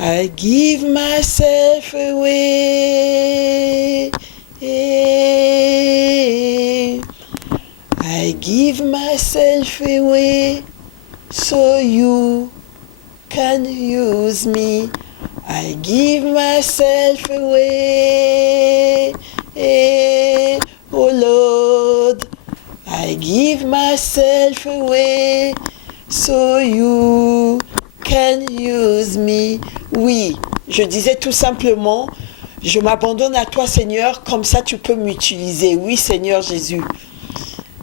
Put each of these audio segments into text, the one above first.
I give myself away. I give myself away so you can use me. I give myself away. Oh Lord, I give myself away so you can use me. Oui, je disais tout simplement, je m'abandonne à toi Seigneur, comme ça tu peux m'utiliser. Oui Seigneur Jésus.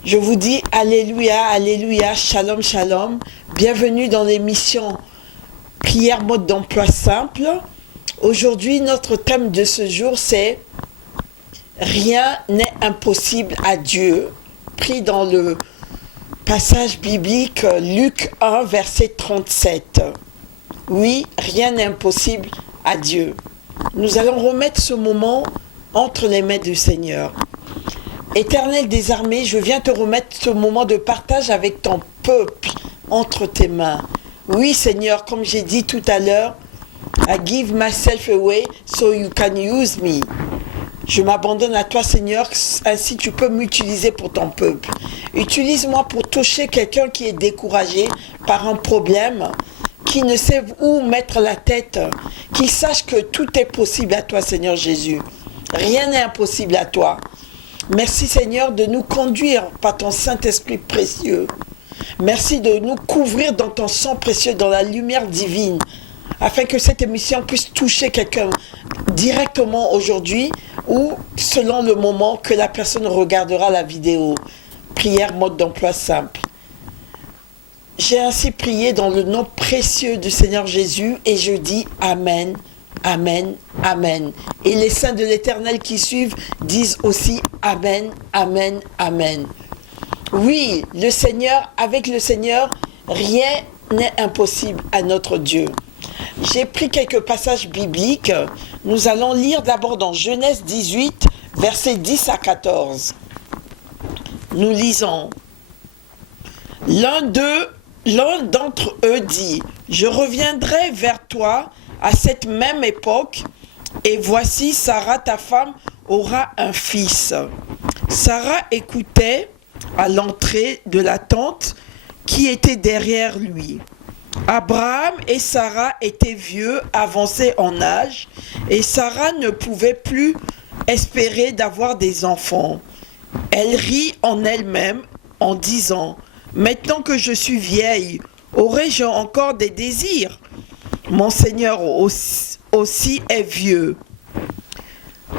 Je vous dis alléluia, alléluia, shalom, shalom. Bienvenue dans l'émission Prière mode d'emploi simple. Aujourd'hui, notre thème de ce jour, c'est rien n'est impossible à Dieu, pris dans le passage biblique Luc 1, verset 37. Oui, rien n'est impossible à Dieu. Nous allons remettre ce moment entre les mains du Seigneur. Éternel des armées, je viens te remettre ce moment de partage avec ton peuple entre tes mains. Oui Seigneur, comme j'ai dit tout à l'heure, I give myself away so you can use me. Je m'abandonne à toi Seigneur, ainsi tu peux m'utiliser pour ton peuple. Utilise-moi pour toucher quelqu'un qui est découragé par un problème, qui ne sait où mettre la tête, qu'il sache que tout est possible à toi Seigneur Jésus. Rien n'est impossible à toi. Merci Seigneur de nous conduire par ton Saint-Esprit précieux. Merci de nous couvrir dans ton sang précieux, dans la lumière divine, afin que cette émission puisse toucher quelqu'un directement aujourd'hui ou selon le moment que la personne regardera la vidéo. Prière mode d'emploi simple. J'ai ainsi prié dans le nom précieux du Seigneur Jésus et je dis Amen. Amen, Amen. Et les saints de l'Éternel qui suivent disent aussi Amen, Amen, Amen. Oui, le Seigneur, avec le Seigneur, rien n'est impossible à notre Dieu. J'ai pris quelques passages bibliques. Nous allons lire d'abord dans Genèse 18, versets 10 à 14. Nous lisons. L'un d'entre eux dit, « Je reviendrai vers toi à cette même époque, et voici Sarah, ta femme, aura un fils. » Sarah écoutait à l'entrée de la tente qui était derrière lui. Abraham et Sarah étaient vieux, avancés en âge, et Sarah ne pouvait plus espérer d'avoir des enfants. Elle rit en elle-même en disant, « Maintenant que je suis vieille, aurais-je encore des désirs ? Mon Seigneur aussi est vieux. »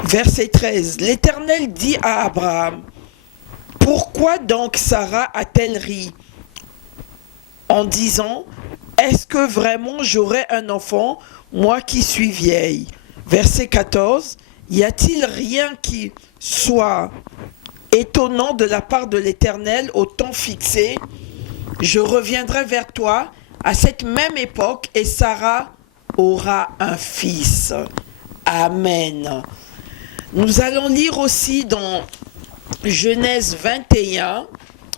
Verset 13. L'Éternel dit à Abraham, « Pourquoi donc Sarah a-t-elle ri en disant, « Est-ce que vraiment j'aurai un enfant, moi qui suis vieille ?» Verset 14. Y a-t-il rien qui soit étonnant de la part de l'Éternel au temps fixé? Je reviendrai vers toi à cette même époque et Sarah aura un fils. Amen. Nous allons lire aussi dans Genèse 21,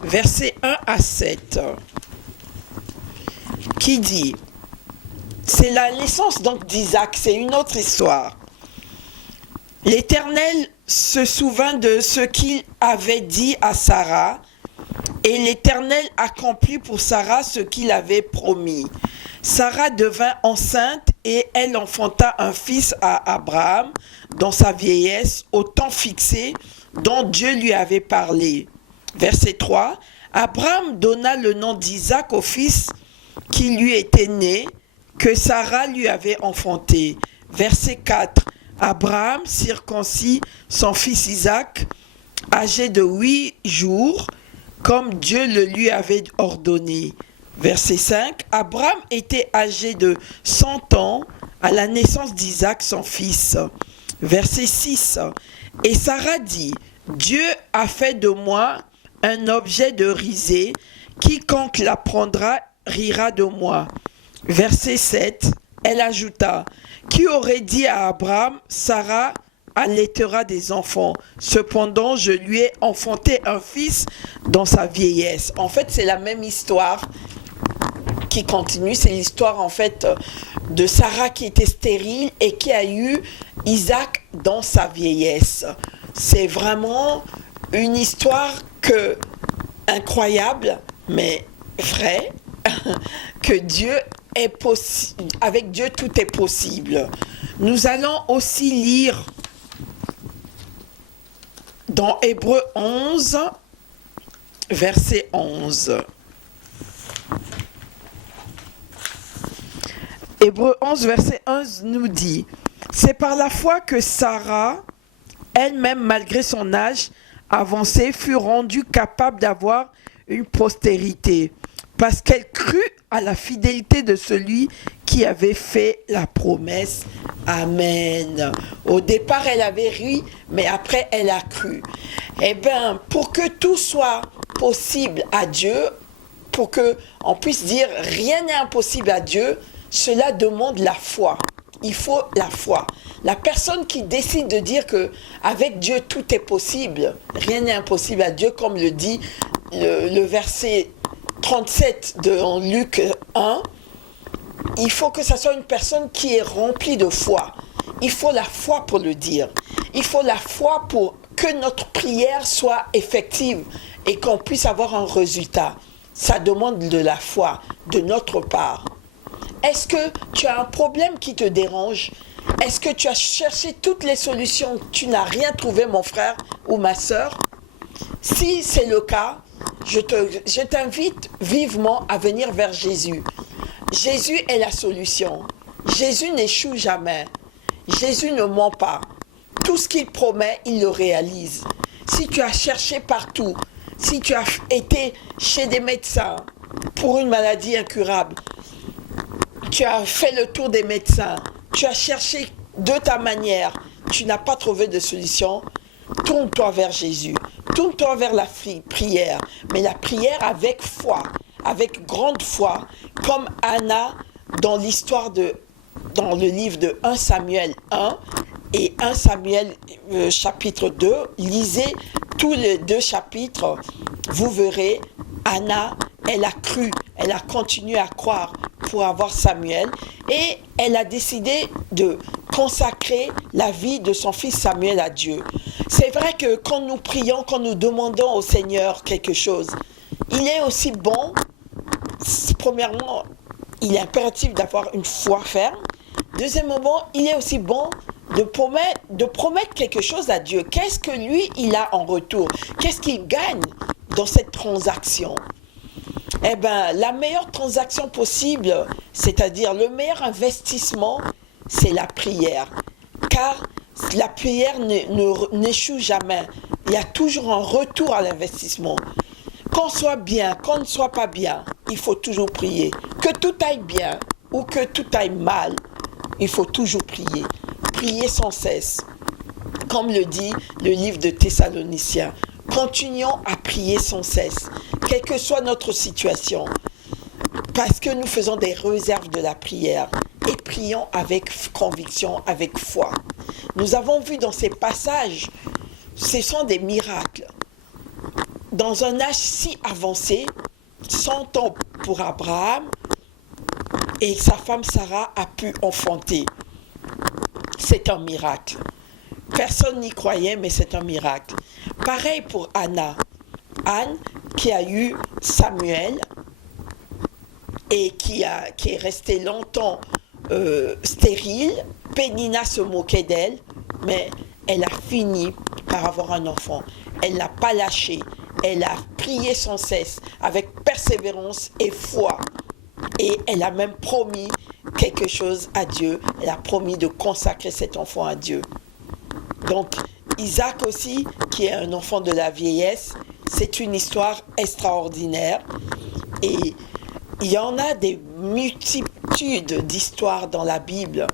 versets 1 à 7, qui dit, c'est la naissance donc d'Isaac, c'est une autre histoire. L'Éternel se souvint de ce qu'il avait dit à Sarah, et l'Éternel accomplit pour Sarah ce qu'il avait promis. Sarah devint enceinte et elle enfanta un fils à Abraham dans sa vieillesse, au temps fixé dont Dieu lui avait parlé. Verset 3. Abraham donna le nom d'Isaac au fils qui lui était né, que Sarah lui avait enfanté. Verset 4. Abraham circoncit son fils Isaac, âgé de 8 jours, comme Dieu le lui avait ordonné. Verset 5. Abraham était âgé de 100 ans à la naissance d'Isaac, son fils. Verset 6. Et Sarah dit, « Dieu a fait de moi un objet de risée, quiconque la prendra rira de moi. » Verset 7. Elle ajouta, « Qui aurait dit à Abraham, Sarah allaitera des enfants. Cependant, je lui ai enfanté un fils dans sa vieillesse. » En fait, c'est la même histoire. qui continue. C'est l'histoire en fait de Sarah qui était stérile et qui a eu Isaac dans sa vieillesse. C'est vraiment une histoire incroyable, mais vraie, que Dieu est possible. Avec Dieu, tout est possible. Nous allons aussi lire dans Hébreux 11, verset 11. Hébreux 11, verset 11 nous dit: c'est par la foi que Sarah, elle-même, malgré son âge avancé, fut rendue capable d'avoir une postérité, parce qu'elle crut à la fidélité de celui qui avait fait la promesse. Amen. Au départ, elle avait ri, mais après, elle a cru. Eh bien, pour que tout soit possible à Dieu, pour qu'on puisse dire rien n'est impossible à Dieu, cela demande la foi. Il faut la foi. La personne qui décide de dire que avec Dieu tout est possible, rien n'est impossible à Dieu, comme le dit le verset 37 de Luc 1, il faut que ça soit une personne qui est remplie de foi. Il faut la foi pour le dire. Il faut la foi pour que notre prière soit effective et qu'on puisse avoir un résultat. Ça demande de la foi de notre part. Est-ce que tu as un problème qui te dérange? Est-ce que tu as cherché toutes les solutions? Tu n'as rien trouvé, mon frère ou ma sœur? Si c'est le cas, je t'invite vivement à venir vers Jésus. Jésus est la solution. Jésus n'échoue jamais. Jésus ne ment pas. Tout ce qu'il promet, il le réalise. Si tu as cherché partout, si tu as été chez des médecins pour une maladie incurable, tu as fait le tour des médecins, tu as cherché de ta manière, tu n'as pas trouvé de solution, tourne-toi vers Jésus, tourne-toi vers la prière, mais la prière avec foi, avec grande foi, comme Anna dans dans le livre de 1 Samuel 1 et 1 Samuel chapitre 2, lisez tous les deux chapitres, vous verrez, Anna, elle a cru, elle a continué à croire pour avoir Samuel et elle a décidé de consacrer la vie de son fils Samuel à Dieu. C'est vrai que quand nous prions, quand nous demandons au Seigneur quelque chose, il est aussi bon, premièrement, il est impératif d'avoir une foi ferme. Deuxièmement, il est aussi bon de promettre quelque chose à Dieu. Qu'est-ce que lui, il a en retour? Qu'est-ce qu'il gagne dans cette transaction? Eh bien, la meilleure transaction possible, c'est-à-dire le meilleur investissement, c'est la prière. Car la prière n'échoue jamais. Il y a toujours un retour à l'investissement. Qu'on soit bien, qu'on ne soit pas bien, il faut toujours prier. Que tout aille bien ou que tout aille mal, il faut toujours prier. Prier sans cesse. Comme le dit le livre de Thessaloniciens. Continuons à prier sans cesse, quelle que soit notre situation, parce que nous faisons des réserves de la prière et prions avec conviction, avec foi. Nous avons vu dans ces passages, ce sont des miracles. Dans un âge si avancé, 100 ans pour Abraham, et sa femme Sarah a pu enfanter. C'est un miracle. Personne n'y croyait, mais c'est un miracle. Pareil pour Anna. Anne, qui a eu Samuel et qui est restée longtemps stérile. Pénina se moquait d'elle, mais elle a fini par avoir un enfant. Elle n'a pas lâché. Elle a prié sans cesse, avec persévérance et foi. Et elle a même promis quelque chose à Dieu. Elle a promis de consacrer cet enfant à Dieu. Donc, Isaac aussi, qui est un enfant de la vieillesse, c'est une histoire extraordinaire. Et il y en a des multitudes d'histoires dans la Bible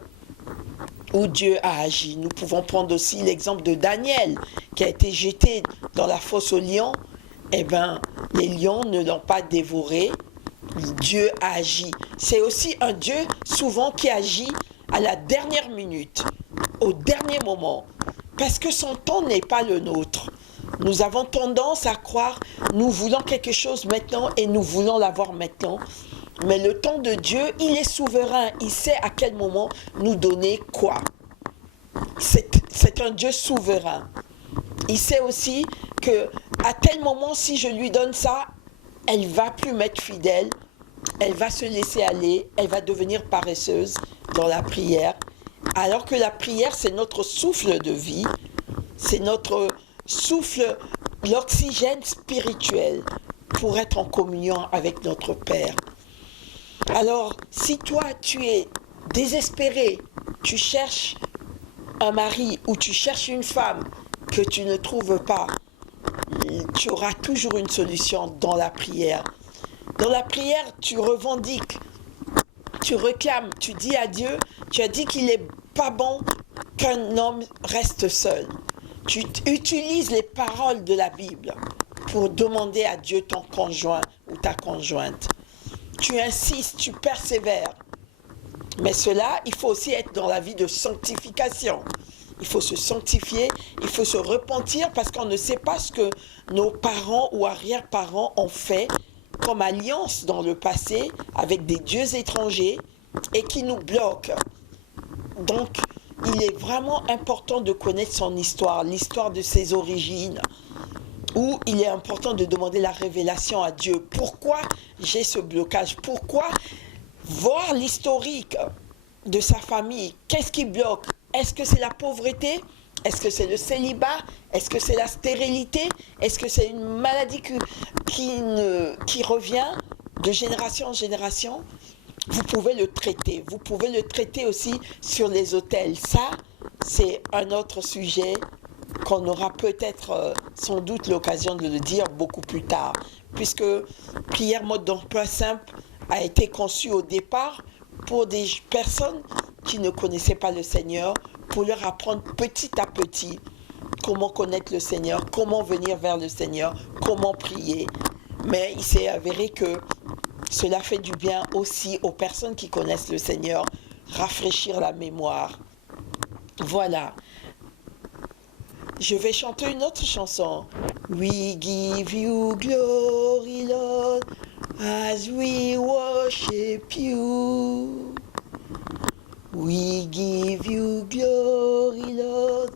où Dieu a agi. Nous pouvons prendre aussi l'exemple de Daniel, qui a été jeté dans la fosse aux lions. Eh bien, les lions ne l'ont pas dévoré. Dieu a agi. C'est aussi un Dieu souvent qui agit à la dernière minute, au dernier moment, parce que son temps n'est pas le nôtre. Nous avons tendance à croire, nous voulons quelque chose maintenant et nous voulons l'avoir maintenant. Mais le temps de Dieu, il est souverain. Il sait à quel moment nous donner quoi. C'est un Dieu souverain. Il sait aussi que à tel moment, si je lui donne ça, elle va plus m'être fidèle. Elle va se laisser aller. Elle va devenir paresseuse dans la prière. Alors que la prière, c'est notre souffle de vie. C'est notre souffle, l'oxygène spirituel pour être en communion avec notre Père. Alors, si toi, tu es désespéré, tu cherches un mari ou tu cherches une femme que tu ne trouves pas, tu auras toujours une solution dans la prière. Dans la prière, tu revendiques, tu réclames, tu dis à Dieu, tu as dit qu'il n'est pas bon qu'un homme reste seul. Tu utilises les paroles de la Bible pour demander à Dieu ton conjoint ou ta conjointe. Tu insistes, tu persévères. Mais cela, il faut aussi être dans la vie de sanctification. Il faut se sanctifier, il faut se repentir parce qu'on ne sait pas ce que nos parents ou arrière-parents ont fait comme alliance dans le passé avec des dieux étrangers et qui nous bloquent. Donc, il est vraiment important de connaître son histoire, l'histoire de ses origines, où il est important de demander la révélation à Dieu. Pourquoi j'ai ce blocage? Pourquoi voir l'historique de sa famille? Qu'est-ce qui bloque? Est-ce que c'est la pauvreté? Est-ce que c'est le célibat? Est-ce que c'est la stérilité? Est-ce que c'est une maladie qui revient de génération en génération? Vous pouvez le traiter. Vous pouvez le traiter aussi sur les autels. Ça, c'est un autre sujet qu'on aura peut-être sans doute l'occasion de le dire beaucoup plus tard. Puisque prière mode d'emploi simple a été conçue au départ pour des personnes qui ne connaissaient pas le Seigneur, pour leur apprendre petit à petit comment connaître le Seigneur, comment venir vers le Seigneur, comment prier. Mais il s'est avéré que cela fait du bien aussi aux personnes qui connaissent le Seigneur, rafraîchir la mémoire. Voilà. Je vais chanter une autre chanson. We give you glory, Lord, as we worship you. We give you glory, Lord,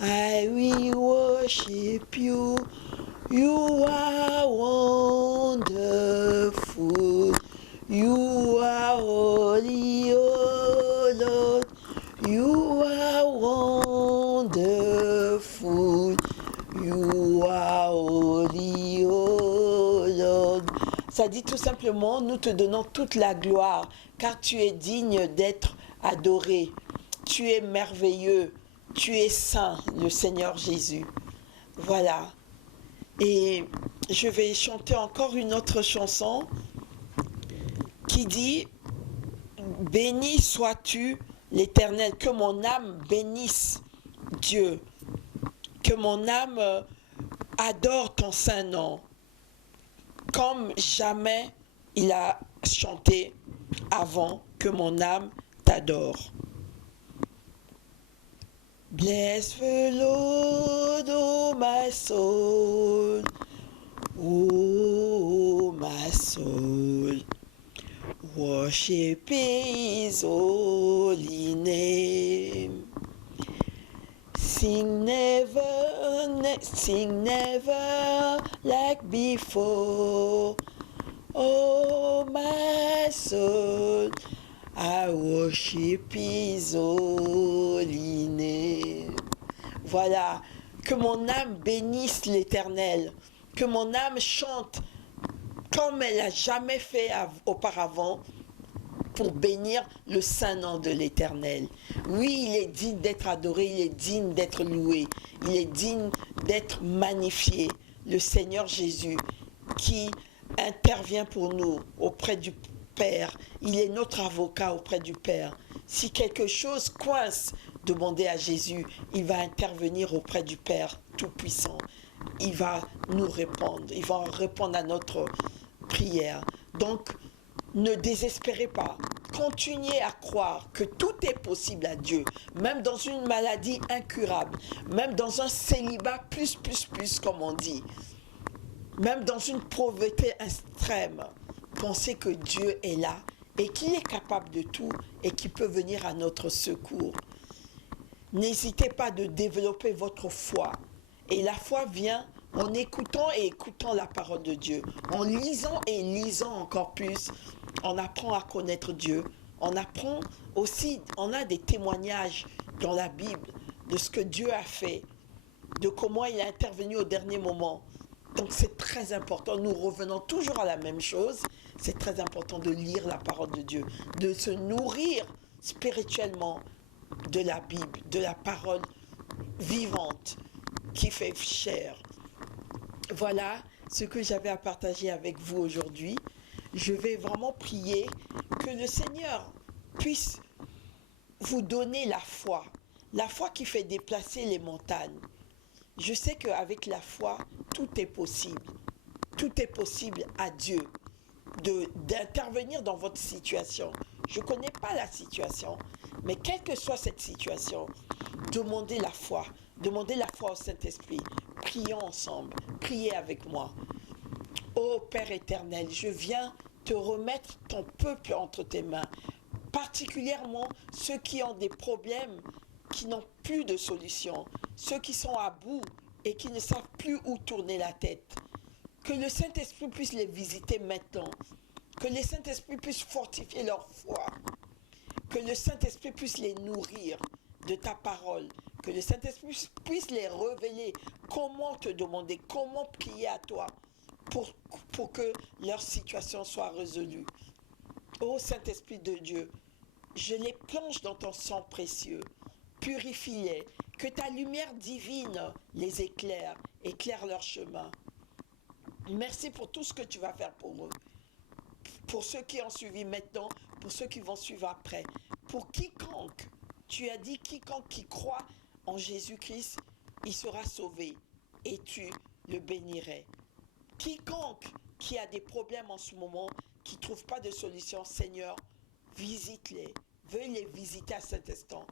as we worship you. You are wonderful. You are holy, oh Lord. You are wonderful. You are holy, oh Lord. Ça dit tout simplement, nous te donnons toute la gloire, car tu es digne d'être adoré. Tu es merveilleux. Tu es saint, le Seigneur Jésus. Voilà. Et je vais chanter encore une autre chanson qui dit « Béni sois-tu l'Éternel, que mon âme bénisse Dieu, que mon âme adore ton saint nom, comme jamais il a chanté avant, que mon âme t'adore. » Bless the Lord, oh my soul, oh my soul, worship His holy name. Sing never like before, oh my soul, I worship His holy name. Voilà, que mon âme bénisse l'Éternel, que mon âme chante comme elle n'a jamais fait auparavant pour bénir le saint nom de l'Éternel. Oui, il est digne d'être adoré, il est digne d'être loué, il est digne d'être magnifié. Le Seigneur Jésus qui intervient pour nous auprès du Père, il est notre avocat auprès du Père. Si quelque chose coince, demandez à Jésus, il va intervenir auprès du Père Tout-Puissant. Il va nous répondre, il va répondre à notre prière. Donc, ne désespérez pas. Continuez à croire que tout est possible à Dieu, même dans une maladie incurable, même dans un célibat plus, comme on dit, même dans une pauvreté extrême. Pensez que Dieu est là et qu'il est capable de tout et qu'il peut venir à notre secours. N'hésitez pas de développer votre foi. Et la foi vient en écoutant et écoutant la parole de Dieu, en lisant et lisant encore plus. On apprend à connaître Dieu. On apprend aussi, on a des témoignages dans la Bible de ce que Dieu a fait, de comment il a intervenu au dernier moment. Donc c'est très important, nous revenons toujours à la même chose, c'est très important de lire la parole de Dieu, de se nourrir spirituellement de la Bible, de la parole vivante qui fait chair. Voilà ce que j'avais à partager avec vous aujourd'hui. Je vais vraiment prier que le Seigneur puisse vous donner la foi qui fait déplacer les montagnes. Je sais qu'avec la foi, tout est possible. Tout est possible à Dieu d'intervenir dans votre situation. Je ne connais pas la situation, mais quelle que soit cette situation, demandez la foi. Demandez la foi au Saint-Esprit. Prions ensemble. Priez avec moi. Ô Père éternel, je viens te remettre ton peuple entre tes mains, particulièrement ceux qui ont des problèmes, qui n'ont plus de solution, ceux qui sont à bout et qui ne savent plus où tourner la tête. Que le Saint-Esprit puisse les visiter maintenant, que le Saint-Esprit puisse fortifier leur foi, que le Saint-Esprit puisse les nourrir de ta parole, que le Saint-Esprit puisse les révéler comment te demander, comment prier à toi pour que leur situation soit résolue. Ô Saint-Esprit de Dieu, je les plonge dans ton sang précieux, purifie-les, que ta lumière divine les éclaire, éclaire leur chemin. Merci pour tout ce que tu vas faire pour eux, pour ceux qui ont suivi maintenant, pour ceux qui vont suivre après, pour quiconque, tu as dit quiconque qui croit en Jésus-Christ, il sera sauvé et tu le bénirais. Quiconque qui a des problèmes en ce moment, qui ne trouve pas de solution, Seigneur, visite-les, veuille les visiter à cet instant.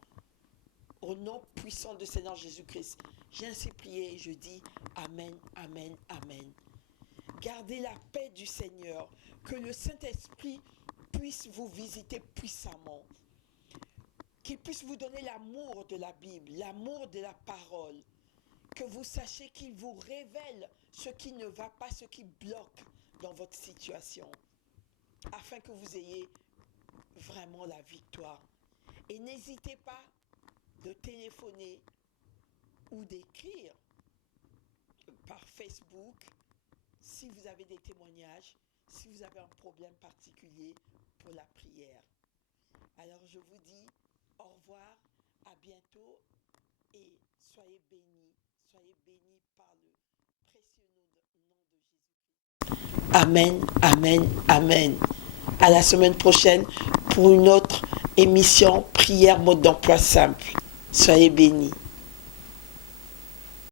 Au nom puissant de Seigneur Jésus-Christ, j'ai ainsi prié et je dis Amen, Amen, Amen. Gardez la paix du Seigneur, que le Saint-Esprit puisse vous visiter puissamment, qu'il puisse vous donner l'amour de la Bible, l'amour de la parole, que vous sachiez qu'il vous révèle ce qui ne va pas, ce qui bloque dans votre situation, afin que vous ayez vraiment la victoire. Et n'hésitez pas de téléphoner ou d'écrire par Facebook si vous avez des témoignages, si vous avez un problème particulier pour la prière. Alors je vous dis au revoir, à bientôt et soyez bénis par le précieux nom de Jésus-Christ. Amen, amen, amen. À la semaine prochaine pour une autre émission Prière mode d'emploi simple. Soyez bénis.